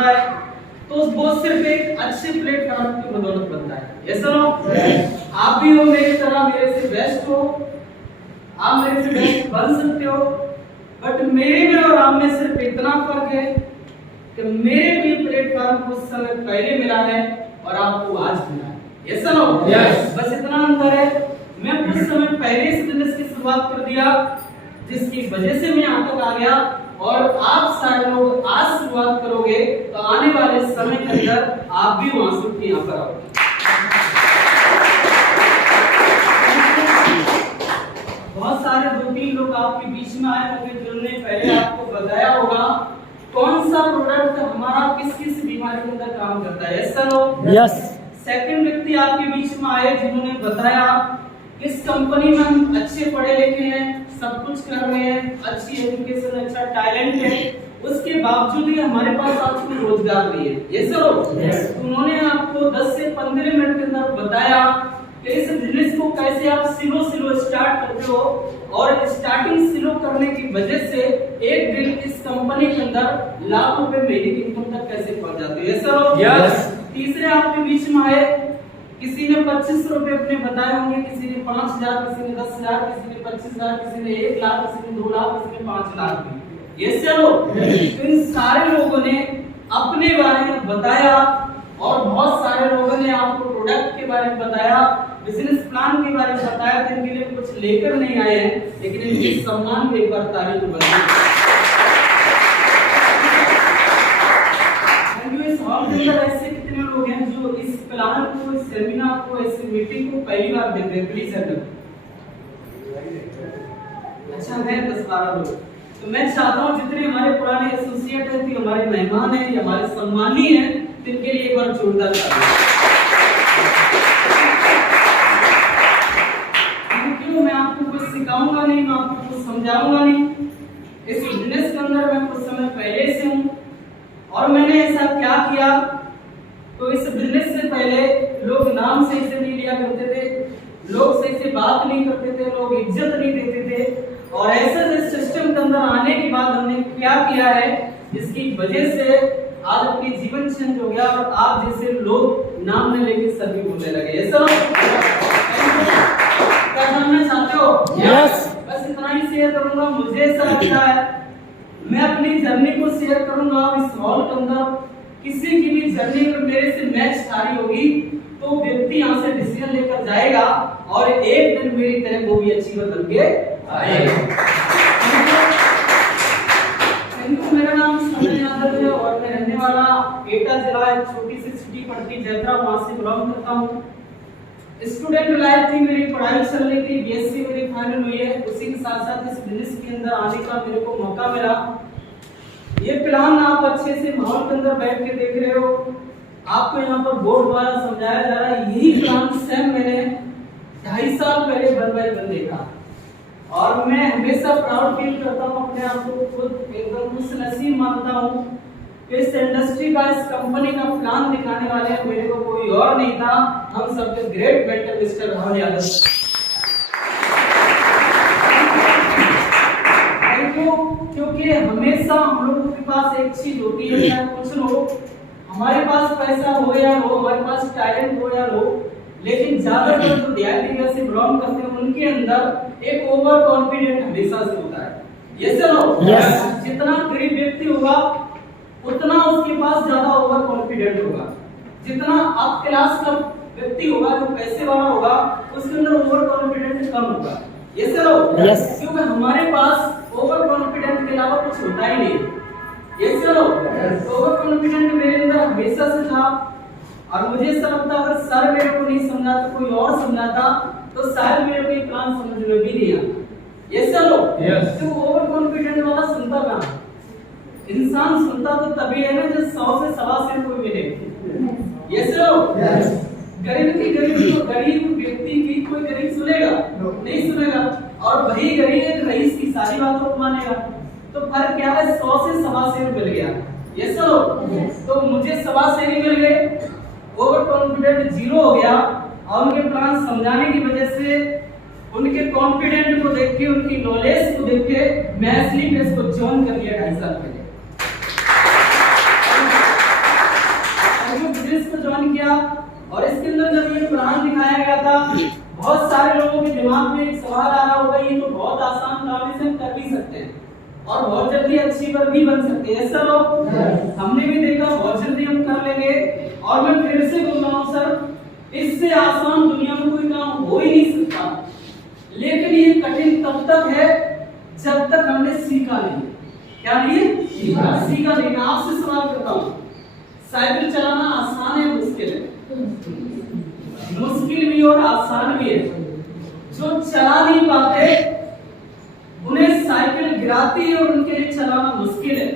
बनता है तो वो सिर्फ एक अच्छे प्लेटफॉर्म की बदौलत बनता है। Yes sir no? आप भी हो मेरी तरह, मेरे से बेस्ट हो, आप मेरे से बेस्ट बन सकते हो, बट मेरे में और आप में सिर्फ इतना फर्क है कि मेरे भी प्लेटफॉर्म कुछ समय पहले मिला है और आपको आज मिला है। Yes sir no? बस इतना अंतर है, मैं कुछ समय पहले इस बिजनेस की शुरुआत कर दिया जिसकी वजह से मैं यहाँ तक आ गया, और आप सारे लोग आज शुरुआत करोगे तो आने वाले समय के अंदर आप भी वहां से यहाँ पर आओगे। बहुत सारे 2-3 लोग आपके बीच में आए होंगे जिन्होंने पहले आपको बताया होगा कौन सा प्रोडक्ट हमारा किस किस बीमारी के अंदर काम करता है। Yes sir no? Yes. Second व्यक्ति आपके बीच में आए जिन्होंने बताया इस कंपनी में हम अच्छे पढ़े लिखे हैं, सब कुछ कर रहे हैं, अच्छी एजुकेशन, अच्छा टैलेंट है, उसके बावजूद ही हमारे पास आज कोई रोजगार नहीं है। ये सर उन्होंने आपको 10 से 15 मिनट के अंदर बताया कि इस बिजनेस को कैसे आप सिलो स्टार्ट करते हो, और स्टार्टिंग सिलो करने की वजह से एक दिन इस कंपनी के अंदर लाख रुपए महीने की इनकम तक कैसे पहुंच जाते हो। ये सर तीसरे आपके बीच में आए, किसी ने 25 रुपए अपने बताए होंगे, किसी ने 5000, किसी ने 10,000, किसी ने 25,000, किसी ने 1 लाख, किसी ने 2 लाख, किसी ने 5 लाख भी। ये चलो तो इन सारे लोगों ने अपने बारे में बताया, और बहुत सारे लोगों ने आपको प्रोडक्ट के बारे में बताया, बिजनेस प्लान के बारे में बताया, तो इनके लिए कुछ लेकर नहीं आए हैं, लेकिन इनके सम्मान में एक बार तारीफ बनाई। इस हॉल के अंदर ऐसे कितने लोग हैं जो इस प्लान को, इस सेमिनार को, इस मीटिंग को पहली बार देख रहे हैं? Please hand. अच्छा है 10-12 लोग। तो मैं चाहता हूँ जितने हमारे पुराने एसोसिएट हैं, हमारे मेहमान हैं, हमारे सम्मानी हैं, इनके लिए एक बार जोरदार ताली। क्यों? मैं आपको कुछ सिखाऊंगा नहीं, मैं आपको कुछ समझाऊंगा नहीं। इस बिजनेस के अंदर मैं कुछ समय पहले से हूँ, और मैंने ऐसा क्या किया, तो इस बिजनेस से पहले लोग नाम सही से नहीं लिया करते थे, लोग सही से बात नहीं करते थे, लोग इज्जत नहीं देते थे, और ऐसे सिस्टम के अंदर आने के बाद हमने क्या किया है, जिसकी वजह से आज अपनी जीवन चेंज हो गया, और आप जैसे लोग नाम न लेके सभी बोलने लगे। ये सब क्या जानना चाहते हो? यस। बस इतना ही शेयर करूंगा। मुझे ऐसा लगता है मैं अपनी जर्नी को शेयर करूंगा इस हॉल के अंदर। किसी की भी जर्नी में मेरे से मैच हारी होगी तो व्यक्ति यहाँ से डिसीजन लेकर जाएगा, और एक दिन मेरी तरह वो भी अचीवर बन के आएगा। मेरा नाम संजय यादव है, और मैं रहने वाला एटा जिला, एक छोटी सी सिटी पड़ती जयपुर, वहां से बिलोंग करता हूँ। स्टूडेंट लाइफ थी, मेरी पढ़ाई चल रही थी, बीएससी मेरी फाइनल हुई है, उसी के साथ साथ इस बिजनेस के अंदर आने का मेरे को मौका मिला। ये प्लान आप अच्छे से माहौल के अंदर बैठ के देख रहे हो, आपको यहाँ पर बोर्ड द्वारा समझाया जा रहा है। यही प्लान सेम मैंने 2.5 साल पहले बन बाई बन देखा, और मैं हमेशा प्राउड फील करता हूँ अपने आप को, खुद एकदम खुशनसीब मानता हूँ। इस इंडस्ट्री का, इस कंपनी का प्लान दिखाने वाले मेरे को कोई और नहीं था, हम सबके great mentor mister Rahul Yadav. क्योंकि हमेशा हम लोगों के पास एक चीज होती है, चाहे कुछ लोग हमारे पास पैसा हो या हो, हमारे पास टैलेंट हो या हो, लेकिन ज्यादातर जो दिहाड़ी से बिलोंग करते हैं उनके अंदर एक ओवर कॉन्फिडेंट हमेशा से होता है। ये सर जितना गरीब व्यक्ति होगा उतना उसके पास ज्यादा ओवर कॉन्फिडेंट होगा, जितना अप क्लास का व्यक्ति होगा, जो पैसे वाला होगा, उसके अंदर ओवर कॉन्फिडेंट कम होगा। ये सर क्योंकि हमारे पास ओवर कॉन्फिडेंट के अलावा कुछ होता ही नहीं। ये सर ओवर कॉन्फिडेंट मेरे अंदर हमेशा से था, और मुझे ऐसा लगता अगर सर मेरे को नहीं समझाता, कोई और समझाता, तो शायद मेरे को प्लान समझ में भी नहीं आता। ये सर तो ओवर कॉन्फिडेंट वाला सुनता कहाँ? इंसान सुनता तो तभी है ना जब 100 से 125 कोई मिले। ये सर गरीब व्यक्ति की कोई गरीब सुनेगा नहीं सुनेगा, और वही गरीब रईस की सारी बातों को मानेगा। तो फर्क क्या है? 100 से 125 मिल गया। ये सर तो मुझे 125 मिल गए, ओवर कॉन्फिडेंट 0 हो गया, और उनके प्लान समझाने की वजह से, उनके कॉन्फिडेंट को देख के, उनकी नॉलेज को देख के मैं असली में इसको ज्वाइन कर लिया 2.5 साल पहले। दिमाग में एक सवाल आ रहा होगा, ये तो बहुत आसान काम है, इसे हम कर भी सकते हैं और बहुत जल्दी अच्छी पर भी बन सकते हैं। ऐसा लोग हमने भी देखा, बहुत जल्दी हम कर लेंगे। और मैं फिर से बोल रहा हूँ सर, इससे आसान दुनिया में कोई काम हो ही नहीं सकता, लेकिन ये कठिन तब तक है जब तक हमने सीखा नहीं। क्या नहीं? सीखा नहीं। मैं आपसे सवाल करता हूँ, साइकिल चलाना आसान है मुश्किल है? मुश्किल भी और आसान भी है। जो चला नहीं पाते उन्हें साइकिल गिराती है और उनके लिए चलाना मुश्किल है,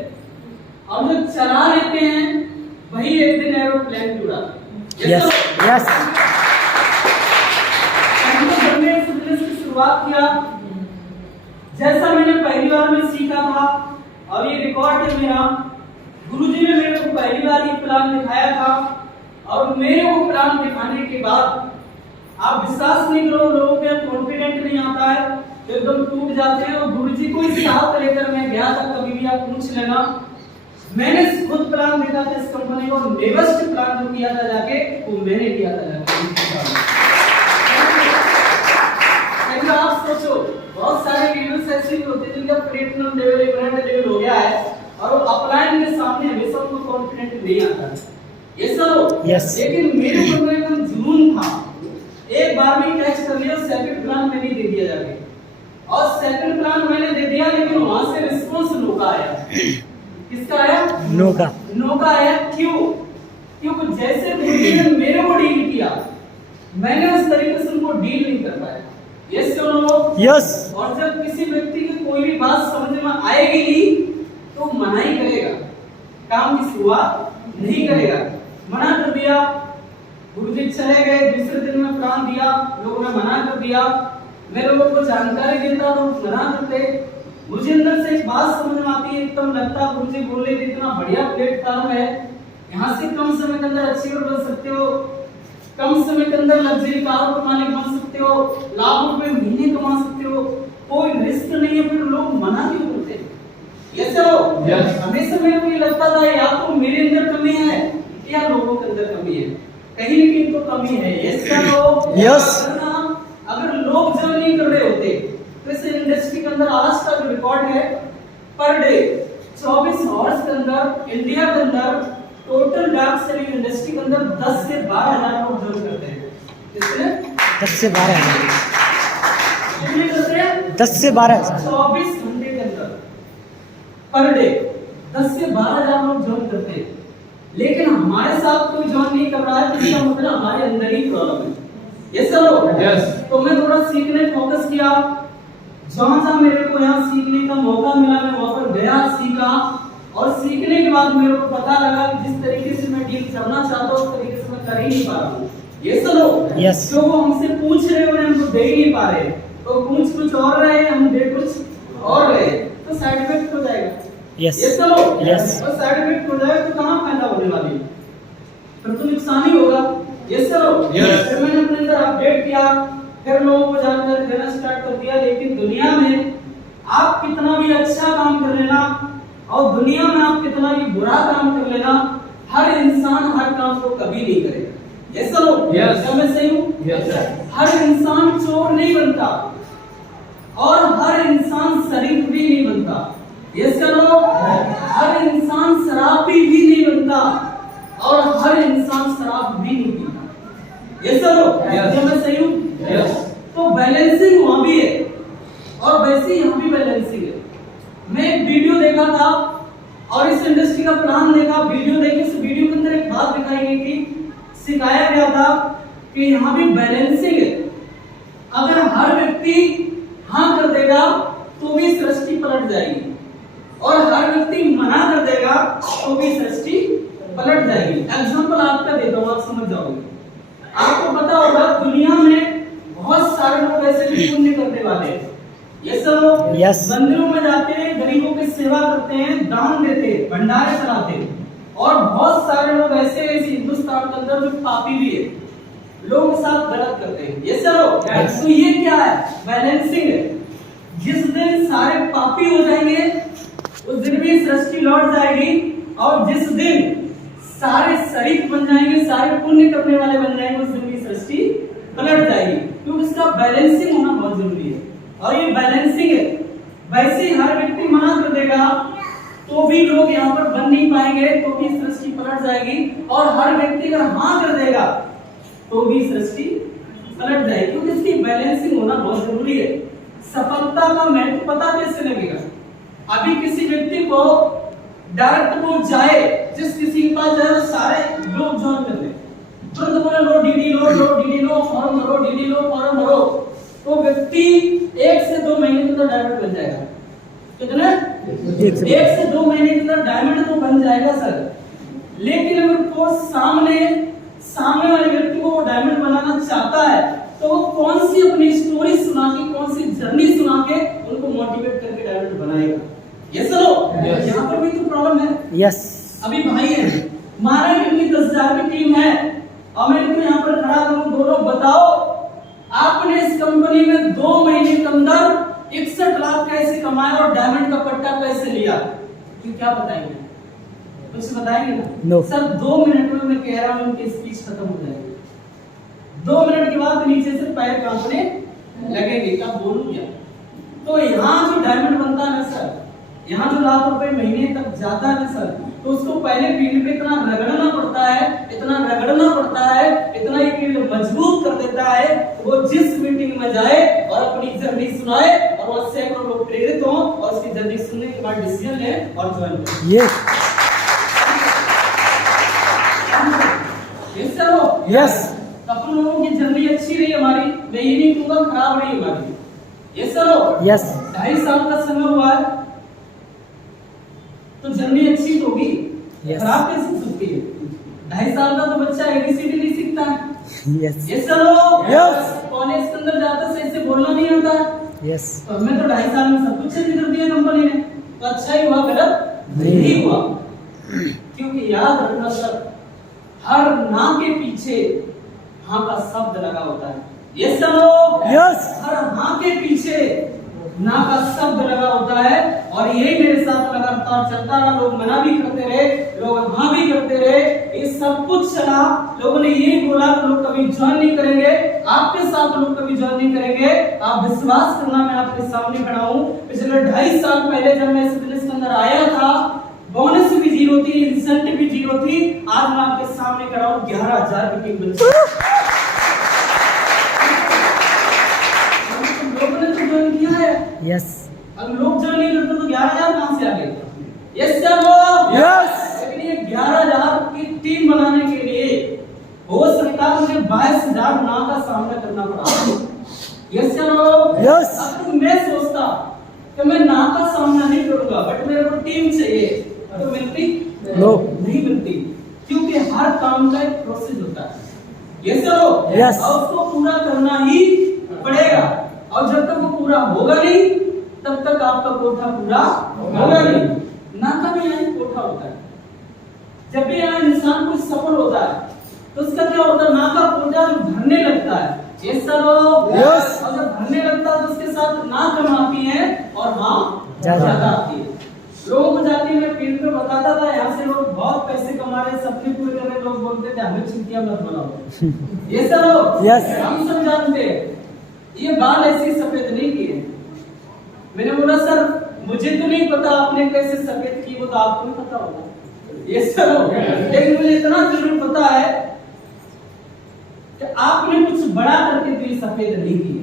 और जो चला लेते हैं वही एक दिन एरोप्लेन उड़ा। Yes yes. हमने फिटनेस की शुरुआत किया, जैसा मैंने पहली बार में सीखा था, और ये रिकॉर्ड है मेरा। गुरुजी ने मेरे को पहली बार ये प्लान दिखाया था, और मेरे को प्लान दिखाने के बाद आप विश्वास नहीं करो, लोगों के कॉन्फिडेंट नहीं आता है, एकदम टूट जाते हैं। और गुरुजी को इस साथ लेकर मैं गया था, कभी भी आप पूछ लेना। मैंने खुद प्लान देखा था इस कंपनी को, नेवेस्ट प्लान जो किया था जाके, वो मैंने किया था जाके। आप सोचो, बहुत सारे लीडर्स ऐसे भी होते हैं जिनका प्लेटिनम लेवल, ब्रांड लेवल हो गया है, और वो अपलाइन के सामने हमेशा उनको कॉन्फिडेंट नहीं आता। ये सब लेकिन मेरे मन में एकदम जुनून था। एक बार में कैच कर लिया, सेकंड प्लान मैंने दे दिया जाके, और सेकंड प्लान मैंने दे दिया, लेकिन वहां से रिस्पांस नो का आया। किसका आया? नो का आया। क्यों? क्योंकि जैसे उन्होंने मेरे को डील किया, मैंने उस तरीके से उनको डील नहीं कर पाया। यस और नो? यस। और जब किसी व्यक्ति की कोई भी बात समझ में आएगी नहीं तो मना ही करेगा, काम की शुरुआत नहीं करेगा। मना कर दिया, गुरुजी चले गए, दूसरे दिन में प्लान दिया, लोगों ने मना कर दिया। मैं लोगों को जानकारी देता, लोग मना करते। मुझे अंदर से एक बात समझ में आती है, एकदम लगता गुरुजी बोल रहे थे इतना बढ़िया प्लेटफॉर्म है, यहाँ से कम समय के अंदर अचीवर बन सकते हो, कम समय के अंदर लग्जरी कारों के मालिक बन सकते हो, लाखों रुपए महीने कमा सकते हो, कोई रिस्क नहीं है, फिर लोग मना क्यों करते? Yes sir. हमेशा मेरे को ये लगता था या तो मेरे अंदर कमी है या लोगों के अंदर कमी है, कहीं ना कहीं तो कमी है। Yes sir. यस। अगर लोग जब नहीं कर रहे होते तो इस इंडस्ट्री के अंदर आज का जो रिकॉर्ड है, पर डे 24 आवर्स के अंदर इंडिया के अंदर टोटल डार्क सेलिंग इंडस्ट्री के अंदर 10 से 12 हजार लोग जॉब करते हैं। कितने? 10 से 12 हजार। कितने करते हैं? 10 से 12 हजार 24 घंटे के अंदर पर डे 10 से 12 हजार लोग जॉब करते हैं, लेकिन हमारे साथ कोई जॉब नहीं कर रहा है, तो इसका मतलब हमारे अंदर ही प्रॉब्लम है। Yes sir. यस। तो मैं थोड़ा सीखने फोकस किया, जहां मेरे को यहाँ सीखने का मौका मिला मैं वहां पर गया, सीखा, और सीखने के बाद मेरे को पता लगा कि जिस तरीके से मैं डील करना चाहता हूँ उस तरीके से मैं कर ही नहीं पा रहा हूँ। ये सर। यस। जो वो हमसे पूछ रहे उन्हें हमको दे ही नहीं पा रहे, तो पूछ कुछ और रहे, हम दे कुछ और रहे, तो साइड इफेक्ट हो जाएगा। यस। ये सर। यस। और साइड इफेक्ट हो जाएगा तो कहाँ फायदा होने वाली, फिर तो नुकसान ही होगा। Yes sir. फिर मैंने अपने अंदर अपडेट किया, फिर लोगों को जानकारी देना स्टार्ट कर दिया। लेकिन दुनिया में आप कितना भी अच्छा काम कर लेना और दुनिया में आप कितना भी बुरा काम कर लेना, हर इंसान हर काम को कभी नहीं करेगा। Yes sir. क्या मैं सही हूँ? यस। हर इंसान चोर नहीं बनता और हर इंसान शरीफ भी नहीं बनता। Yes sir. हर इंसान शराबी भी नहीं बनता और हर इंसान शराब भी नहीं पीता। Yes sir. क्या मैं सही हूँ? यस। तो बैलेंसिंग वहां भी है और वैसे यहाँ भी बैलेंसिंग है। मैं एक वीडियो देखा था और इस इंडस्ट्री का प्लान देखा, वीडियो देखे, इस वीडियो के अंदर एक बात दिखाई गई थी, सिखाया गया था कि यहाँ भी बैलेंसिंग है। अगर हर व्यक्ति हाँ कर देगा तो भी सृष्टि पलट जाएगी, और हर व्यक्ति मना कर देगा तो भी सृष्टि पलट जाएगी। एग्जाम्पल आपका देता हूँ, आप समझ जाओगे। आपको पता होगा दुनिया में बहुत सारे लोग ऐसे भी पुण्य करने वाले हैं। ये सब यस। मंदिरों में जाते हैं, गरीबों की सेवा करते हैं, दान देते हैं, भंडारे चलाते हैं, और बहुत सारे लोग ऐसे हिंदुस्तान के अंदर जो पापी भी है, लोगों के साथ गलत करते हैं। ये सब तो ये क्या है? बैलेंसिंग है। जिस दिन सारे पापी हो जाएंगे उस दिन भी सृष्टि लौट जाएगी, और जिस दिन सारे शरीफ बन जाएंगे, सारे पुण्य करने वाले बन जाएंगे, उस दिन भी सृष्टि पलट जाएगी, क्योंकि इसका बैलेंसिंग होना बहुत जरूरी है। और ये बैलेंसिंग है, वैसे ही हर व्यक्ति मना कर देगा तो भी लोग यहाँ पर बन नहीं पाएंगे, तो भी सृष्टि पलट जाएगी। और हर व्यक्ति अगर हाँ कर देगा तो भी सृष्टि पलट जाएगी, क्योंकि इसकी बैलेंसिंग होना बहुत जरूरी है। सफलता का महत्व पता कैसे लगेगा? अभी किसी व्यक्ति को डायरेक्ट वो जाए, जिस किसी के पास जाए वो सारे लोग ज्वाइन कर ले, तुरंत बोले लो डीडी लो, फॉर्म भरो, डीडी लो, फॉर्म भरो, तो व्यक्ति 1 से 2 महीने के अंदर डायमंड बन जाएगा। कितना? 1 से 2 महीने के अंदर डायमंड तो बन जाएगा सर। लेकिन अगर वो सामने वाले व्यक्ति को डायमंड बनाना चाहता है, तो वो कौन सी अपनी स्टोरी सुना के, कौन सी जर्नी सुना के उनको मोटिवेट करके डायमंड बनाएगा? ये सुनो, यहाँ पर भी तो प्रॉब्लम है। यस। अभी भाई है, मारा कितनी 10,000 की टीम है, और मैं इनको यहाँ पर खड़ा करूं, दोनों बताओ आपने इस कंपनी में 2 महीने के अंदर 61 लाख कैसे कमाया और डायमंड का पट्टा कैसे लिया? तो क्या बताएंगे? कुछ बताएंगे ना? No. सर 2 मिनट में मैं कह रहा हूँ उनकी स्पीच खत्म हो जाएगी। 2 मिनट के बाद नीचे से पैर कांपने लगेंगे, क्या बोलूं क्या? तो यहाँ जो डायमंड बनता है ना सर, यहाँ जो लाख रुपए महीने तक जाता है ना सर, तो उसको पहले फील्ड पे इतना रगड़ना पड़ता है, इतना ये फील्ड मजबूत कर देता है, वो जिस मीटिंग में जाए और अपनी जर्नी सुनाए और वहां सैकड़ों लोग प्रेरित हों और उसकी जर्नी सुनने के बाद डिसीजन ले और ज्वाइन करें। ये यस। अपन लोगों की जर्नी अच्छी रही हमारी, मैं ये नहीं कहूँगा खराब रही हमारी। ये सर यस। 2.5 साल का समय हुआ है, तो जर्नी अच्छी होगी, खराब कैसे हो सकती है? 2.5 साल का तो बच्चा ABCD नहीं सीखता है। यस। ये सर कॉलेज के अंदर जाता सही से बोलना नहीं आता। यस। तो हमें तो 2.5 साल में सब कुछ चेंज कर दिया कंपनी ने, तो अच्छा ही हुआ, गलत नहीं हुआ। क्योंकि याद रखना सर, हर ना के पीछे हाँ का शब्द लगा होता है। ये सर यस। हर हाँ के पीछे ना का शब्द लगा होता है, और यही मेरे साथ लगातार चलता रहा। लोग मना भी करते रहे, लोग हाँ भी करते रहे, ये सब कुछ चला। लोगों ने यही बोला कि लोग कभी ज्वाइन नहीं करेंगे, आपके साथ लोग कभी ज्वाइन नहीं करेंगे। आप विश्वास करना, मैं आपके सामने खड़ा हूँ। पिछले 2.5 साल पहले जब मैं इस बिजनेस के अंदर आया था, बोनस भी 0 थी, इंसेंटिव भी 0 थी। आज मैं आपके सामने खड़ा हूँ 11,000 की टीम बन लोगों ने तो ज्वाइन किया है। यस। अब लोग ज्वाइन नहीं करते तो 11,000 कहां से आ गए? यस सर वो यस। लेकिन ये 11,000 की टीम बनाने के लिए हो सकता है मुझे 22,000 ना का सामना करना पड़ा। यस सर वो यस। अब मैं सोचता कि मैं ना का सामना नहीं करूंगा, बट मेरे को टीम चाहिए, तो मिलती नहीं मिलती, क्योंकि हर काम का एक प्रोसेस होता है। यस सर वो यस। और उसको पूरा करना ही पड़ेगा, और जब तक वो पूरा होगा नहीं तब तक आपका कोठा पूरा होगा नहीं। नाका में यहाँ कोठा होता है। जब भी यहाँ इंसान कोई सफल होता है तो उसका क्या होता है? नाका कोठा जो भरने लगता है। ये सर यस। और जब भरने लगता है तो उसके साथ ना कम आती है और हाँ ज्यादा आती है। लोगों को जाके मैं फील्ड पे बताता था, यहाँ से लोग बहुत पैसे कमा रहे, सपने पूरे कर रहे, लोग बोलते थे हमें चिंतियां मत बनाओ। ये सर यस। हम सब जानते हैं ये बाल ऐसे सफेद नहीं किए। मैंने बोला सर मुझे तो नहीं पता आपने कैसे सफेद की, वो तो आपको ही पता होगा। ये सर लेकिन मुझे इतना जरूर पता है कि आपने कुछ बड़ा करके तो ये सफेद नहीं किए।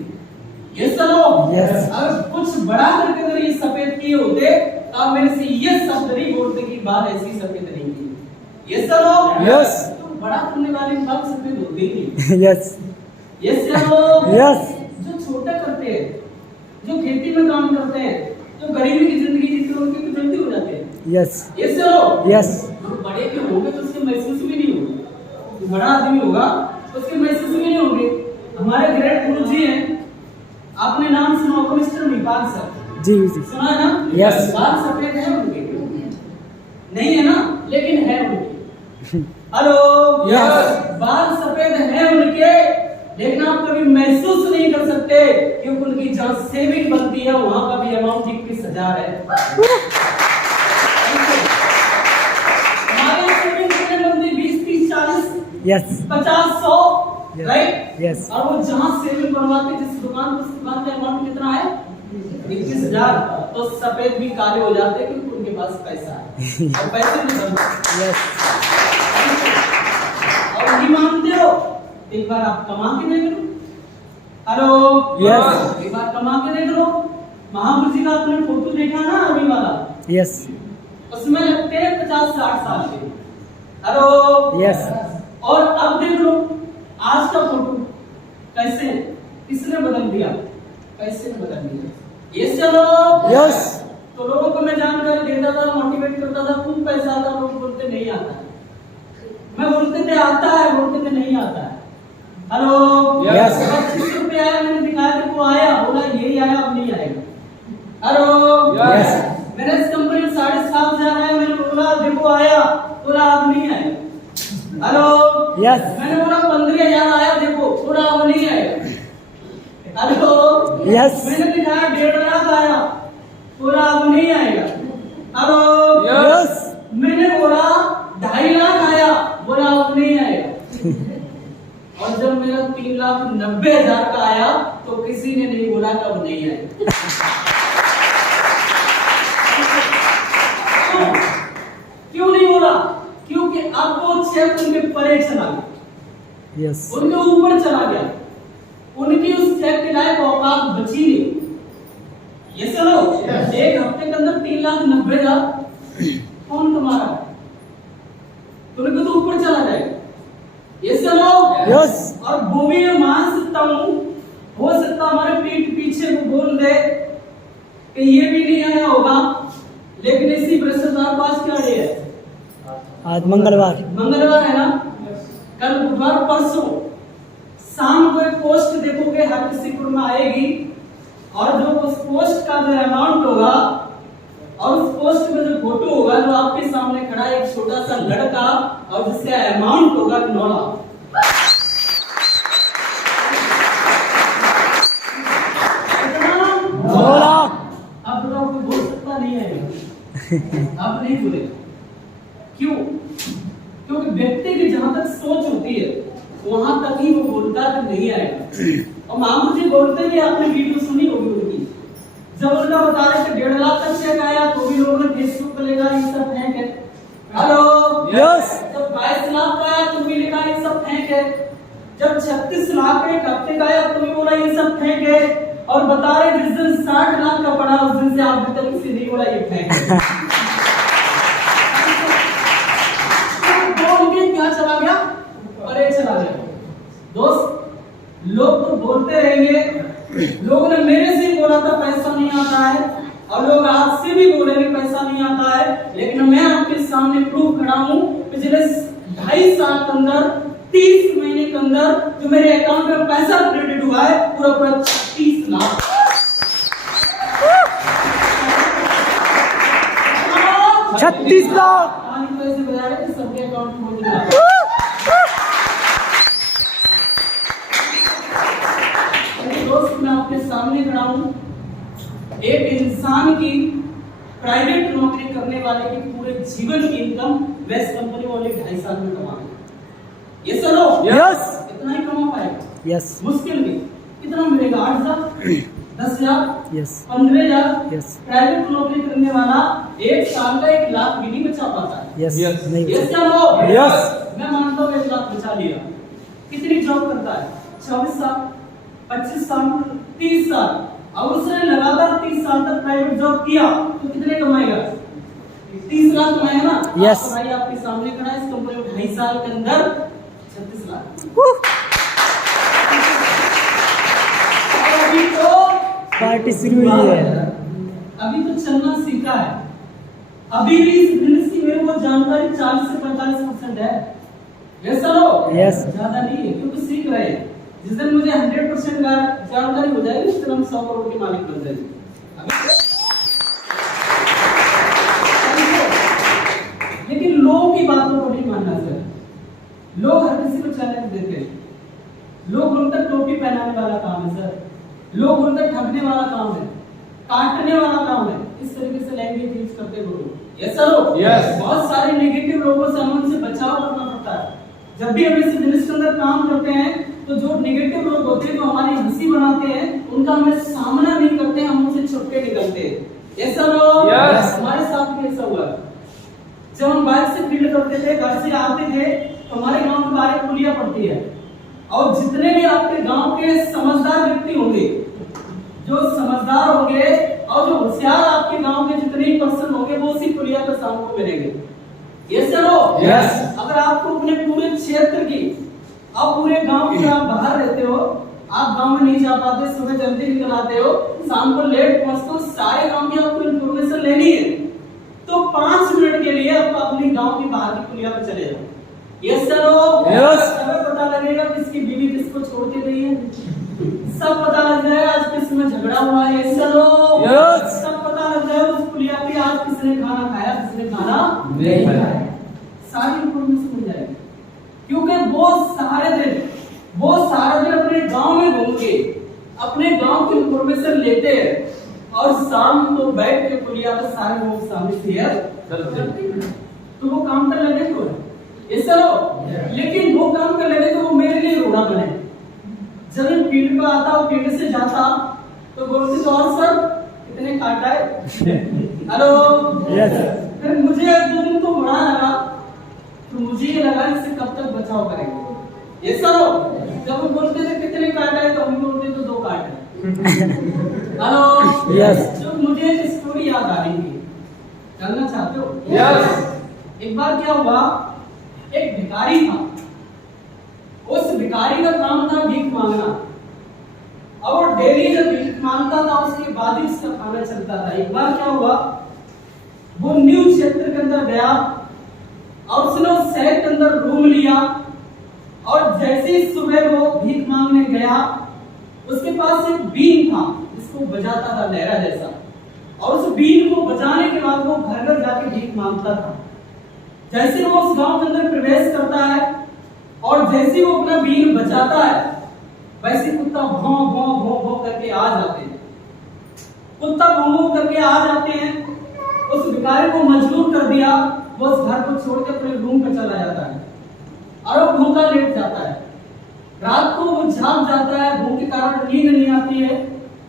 ये सर अगर कुछ बड़ा करके अगर ये सफेद किए होते तो आप मेरे से ये शब्द नहीं बोलते कि बाल ऐसी सफेद नहीं किए। ये सर यस। तो बड़ा करने वाले बाल सफेद होते ही नहीं। यस। Yes sir yes. जो छोटा करते हैं, जो खेती में काम करते हैं, जो गरीबी की जिंदगी जीते हैं, उनकी तो जल्दी हो जाते हैं। यस। Yes sir yes. बड़े भी होंगे तो उसके महसूस भी नहीं होगा, बड़ा आदमी होगा तो उसके महसूस भी नहीं होंगे। हमारे ग्रेट गुरु जी हैं, आपने नाम सुना होगा मिस्टर मिपाल सर। जी जी सुना है ना? यस। बाल सफेद है उनके नहीं है ना, लेकिन है उनके। Hello yes. बाल सफेद है उनके, लेकिन आप कभी महसूस नहीं कर सकते क्योंकि उनकी जहां सेविंग बनती है वहां का भी अमाउंट 21,000 है। हमारे सेविंग कितने बनती? 20, 30, 40, यस। 50, 100 Yes. Right Yes. और वो जहाँ सेविंग करवाते जिस दुकान पे, उस दुकान का अमाउंट कितना है 21,000। तो सफेद भी काले हो जाते क्योंकि उनके पास पैसा है और पैसे भी बनते। Yes. और नहीं मानते हो एक बार आप कमा के देख लो। Hello Yes. एक बार कमा के देख लो। महावीर जी का आपने फोटो देखा ना अभी वाला, Yes. उसमें लगते हैं 50-60 साल के। Hello Yes. और अब देख लो आज का फोटो कैसे किसने बदल दिया, पैसे ने बदल दिया। ये चलो Yes. तो लोगों को मैं जानकारी देता था, मोटिवेट करता था, खूब पैसा आता, लोग बोलते नहीं आता है। मैं बोलते थे आता है, बोलते थे नहीं आता है। Hello Yes. 25 रुपये आया, मैंने दिखाया कि वो आया, बोला यही आया अब नहीं आएगा। Hello Yes. मैंने इस कंपनी में 7,500 आया, मैंने बोला देखो आया, बोला अब नहीं आएगा। Hello Yes. मैंने बोला 15,000 आया, देखो बोला अब नहीं आएगा। Hello Yes. मैंने दिखाया 1.5 लाख आया, बोला अब नहीं आएगा। Hello Yes. मैंने बोला 2.5 लाख आया, बोला अब नहीं आएगा। और जब मेरा 3,90,000 का आया तो किसी ने नहीं बोला कब नहीं आएगा। क्यों नहीं बोला? क्योंकि अब वो चेक उनके परे चला गया, Yes. उनके ऊपर चला गया, उनकी उस चेक के लायक औकात बची नहीं। ये चलो एक हफ्ते के अंदर 3,90,000 कौन कमा रहा है? उनके तो ऊपर चला जाएगा। ये चलो Yes. और वो भी मैं मान सकता हूँ, हो सकता हमारे पीठ पीछे वो बोल दे कि ये भी नहीं आया होगा, लेकिन इसी बृहस्पतिवार पास क्या डे है? आज मंगलवार। मंगलवार है ना, कल बुधवार परसों शाम को एक पोस्ट देखोगे हर किसीपुर में आएगी, और जो उस पोस्ट का जो अमाउंट होगा और उस पोस्ट में जो फोटो होगा, जो आपके सामने खड़ा है एक छोटा सा लड़का, और जिसका अमाउंट होगा 9 लाख। अब बताओ कोई बोल सकता नहीं है अब नहीं बोलेगा। क्यों? क्योंकि व्यक्ति की जहां तक सोच होती है वहां तक ही वो बोलता है नहीं आएगा। और मामू जी बोलते भी, आपने वीडियो सुनी होगी उनकी, जब उनका बता रहे थे 1.5 लाख का चेक आया तो भी लोगों ने फेसबुक पे लिखा ये सब फेंक है। Hello Yes. जब 22 लाख का आया तो भी लिखा ये सब फेंक है। जब 36 लाख का एक हफ्ते का आया तो भी बोला ये सब फेंक है। और बता रहे जिस दिन 60 लाख का पड़ा उस दिन से आप तक किसी नहीं बोला ये फेंक है। बोल के क्या चला गया? अरे चला गया। दोस्त लोग तो बोलते रहेंगे, लोगों ने मेरे से बोला था पैसा नहीं आता है, और लोग आपसे भी बोलेंगे पैसा नहीं आता है, लेकिन मैं आपके सामने प्रूफ खड़ा हूं। पिछले 2.5 साल के अंदर 30 महीने के अंदर जो मेरे अकाउंट में पैसा क्रेडिट हुआ है पूरा 36 लाख। 36 लाख। पैसे बजा रहे थे सबके अकाउंट में हो गया। दोस्त मैं आपके सामने खड़ा हूं, एक इंसान की प्राइवेट नौकरी करने वाले की पूरे जीवन की इनकम वेस्ट कंपनी वाले 2.5 साल में कमा ये चलो Yes. इतना ही कमा पाएगा? Yes. मुश्किल भी कितना मिलेगा? 8,000, 10,000, Yes. 15,000। Yes. प्राइवेट नौकरी करने वाला एक साल का 1 लाख भी नहीं बचा पाता है। Yes. Yes. नहीं ये बचा। चलो Yes. मैं मानता हूँ 1 लाख बचा लिया। कितनी जॉब करता है? 24 साल, 25 साल, 30 साल, और उसने लगातार 30 साल तक प्राइवेट जॉब किया तो कितने कमाएगा? 30 लाख कमाएगा ना? Yes. भाई आपके सामने खड़ा है, इस कंपनी में 2.5 साल के अंदर 36 लाख। और अभी तो पार्टी शुरू हुई है। अभी तो चलना सीखा है, अभी भी इस बिजनेस की मेरे को जानकारी 40 से 45% है। Yes sir Yes. ज्यादा नहीं है क्योंकि सीख रहे हैं। जिस दिन मुझे 100% जानकारी हो जाएगी उस दिन हम 100 करोड़ के मालिक बन जाएंगे। लेकिन लोगों की बातों को नहीं मानना सर। लोग हर किसी को चैलेंज देते हैं, लोग उन तक टोपी पहनाने वाला काम है सर, लोग उन तक ठगने वाला काम है, काटने वाला काम है। इस तरीके से लैंग्वेज यूज करते लोग। Yes sir Yes. बहुत सारे नेगेटिव लोगों से हम उनसे बचाव करना पड़ता है। जब भी हम इस बिजनेस के अंदर काम करते हैं तो जो नेगेटिव लोग होते हैं, जो हमारी हंसी बनाते हैं, उनका हमें सामना नहीं करते, हम उनसे छुपके निकलते हैं। ऐसा लोग हमारे साथ भी ऐसा हुआ। जब हम बाइक से फील्ड करते थे, घर से आते थे, तो हमारे गांव के बाहर एक पुलिया पड़ती है, और जितने भी आपके गांव के समझदार व्यक्ति होंगे, जो समझदार होंगे और जो होशियार आपके गांव के जितने ही पर्सन होंगे, वो उसी पुलिया पर शाम को मिलेंगे। ये सरो अगर आपको अपने पूरे क्षेत्र की, आप पूरे गांव के, आप बाहर रहते हो, आप गांव में नहीं जा पाते, सुबह जल्दी निकल आते हो, शाम को लेट पहुंचते हो, सारे गांव की आपको इन्फॉर्मेशन लेनी है, तो 5 मिनट के लिए आप अपनी गांव की बाहर की पुलिया पर चले जाओ। यस सर, पता लगेगा किसकी बीवी किसको छोड़ के गई है, सब पता लग जाएगा आज किस में झगड़ा हुआ है। यस सब पता लग जाएगा उस पुलिया पे आज किसने खाना खाया, किसने खाना नहीं खाया, सारी इन्फॉर्मेशन मिल जाएगी। क्योंकि वो सारा दिन अपने गांव में घूम के अपने गांव की इन्फॉर्मेशन लेते हैं, और शाम को बैठ के पुलिया पर सारे लोगों के सामने शेयर करते हैं। तो वो काम कर लगे तो लेकिन वो काम कर लगे तो वो मेरे लिए रोड़ा बने। जब मैं फील्ड पे आता और फील्ड से जाता तो बोलते तो और सर कितने काटा है हेलो फिर मुझे 1-2 दिन तो बुरा लगा, तो मुझे ये लगा इससे कब तक बचाव करेंगे। ये सर जब वो बोलते थे कितने काटा है, तो हम बोलते तो 2 काट है। हेलो जो मुझे एक स्टोरी याद आ रही थी, जानना चाहते हो? एक बार क्या हुआ, एक भिखारी था, उस भिखारी का काम था भीख मांगना, और वो डेली जब भीख मांगता था उसके बाद ही उसका खाना चलता था। एक बार क्या हुआ, वो न्यू क्षेत्र के अंदर गया और उसने उस शहर के अंदर रूम लिया, और जैसे ही सुबह वो भीख मांगने गया, उसके पास एक बीन था जिसको बजाता था लहरा जैसा, और उस बीन को बजाने के बाद वो घर घर जाके भीख मांगता था। जैसे वो उस गांव के अंदर प्रवेश करता है और जैसे वो अपना बीन बजाता है, वैसे कुत्ता भौं भौं भौं भौं करके आ जाते हैं। कुत्ता भौं भौं करके आ जाते हैं, उस भिखारी को मजबूर कर दिया, वो उस घर को छोड़ के अपने रूम पे चला जाता है और वो भूखा लेट जाता है। रात को वो जाग जाता है, भूख के कारण नींद नहीं आती है,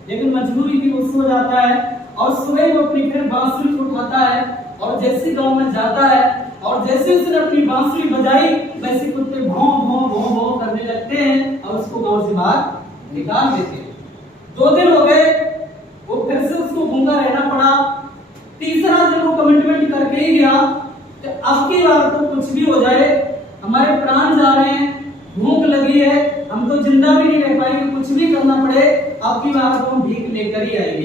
लेकिन मजबूरी थी वो सो जाता है, और सुबह वो अपनी फिर बांसुरी उठाता है, और जैसे गांव में जाता है और जैसे उसने अपनी बांसुरी बजाई, वैसे कुत्ते भौं भौं भौं भौं करने लगते हैं और उसको गांव से बाहर निकाल देते हैं। 2 दिन हो गए, वो फिर से उसको भूखा रहना पड़ा। तीसरा दिन वो कमिटमेंट करके ही गया कि अब की बार तो कुछ भी हो जाए, हमारे प्राण जा रहे हैं, भूख लगी है, हम तो जिंदा भी नहीं रह पाएंगे, कुछ भी करना पड़े, अब की बार तो हम भीख लेकर ही आएंगे।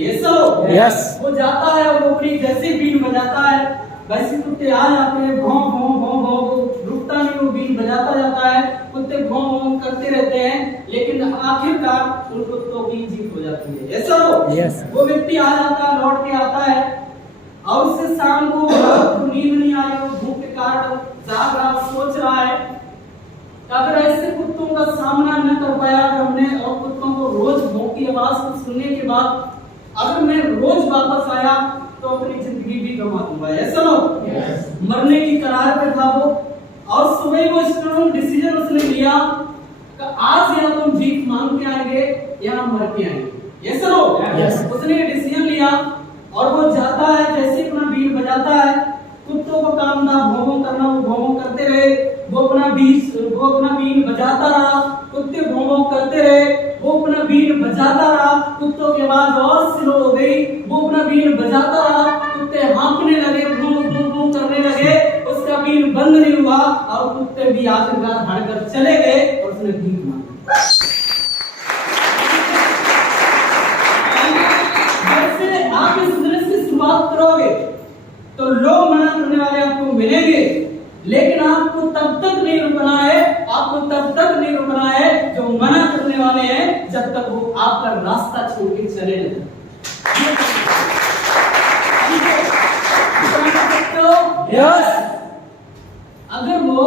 यस वो जाता है, वो अपनी जैसे बीन बजाता है वैसे कुत्ते आ जाते हैं, भौं भौं भौं भौं, रुकता नहीं, वो बीन बजाता जाता है, कुत्ते भौं भौं करते रहते हैं, लेकिन आखिरकार उन कुत्तों की जीत हो जाती है। ऐसा वो व्यक्ति आ जाता है, लौट के आता है, और उससे शाम को नींद नहीं आ रही, वो भूख के कारण जाग रहा, सोच रहा है अगर ऐसे कुत्तों का सामना न कर पाया, अगर हमने और कुत्तों को रोज भौं की आवाज को सुनने के बाद अगर मैं रोज वापस आया तो अपनी जिंदगी भी गंवा दूंगा। ऐसा मरने की करार पे था वो, और सुबह वो स्ट्रॉन्ग डिसीजन उसने लिया कि आज या तो भीख मांग के आएंगे या मर के आएंगे। ऐसा उसने डिसीजन लिया, और वो जाता है, जैसे अपना बीन बजाता है, कुत्तों को काम था भौं भौं करना, वो भौं भौं करते रहे, वो अपना बीन बजाता रहा, कुत्ते भौं भौं करते रहे, वो अपना बीन बजाता रहा, कुत्तों की आवाज और स्लो हो गई, वो अपना बीन बजाता रहा, कुत्ते हाँफने लगे, भौं भौं भौं करने लगे, उसका बीन बंद नहीं हुआ, और कुत्ते भी आखिरकार हटकर चले गए, और उसने भीख मांगी। जैसे आप इस दृश्य की शुरुआत करोगे तो लोग मना करने वाले आपको मिलेंगे, लेकिन आपको तब तक नहीं रुकना है, आपको तब तक नहीं रुकना है जो मना करने वाले हैं, जब तक वो आपका रास्ता छोड़ के चले नहीं। अगर वो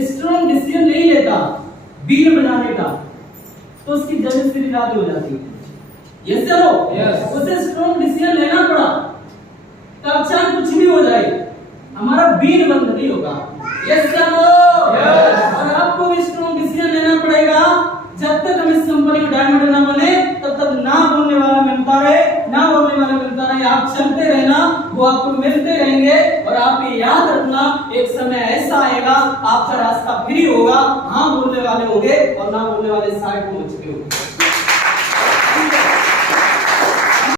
स्ट्रॉन्ग डिसीजन नहीं लेता बीन बनाने का, तो उसकी जमीन से निकाली हो जाती है। उसे स्ट्रॉन्ग डिसीजन लेना पड़ा, तब चाहे कुछ भी हो जाए, हमारा बीन बंद नहीं होगा। और आपको भी स्ट्रॉन्ग डिसीजन लेना पड़ेगा, कंपनी में डायमंड ना बने तब तक ना बोलने वाला मिलता रहे, ना बोलने वाला मिलता रहे। आप चलते रहना, वो आपको मिलते रहेंगे। और आप ये याद रखना, एक समय ऐसा आएगा आपका रास्ता फ्री होगा, हाँ बोलने वाले होंगे और ना बोलने वाले साइड में बच गए होंगे।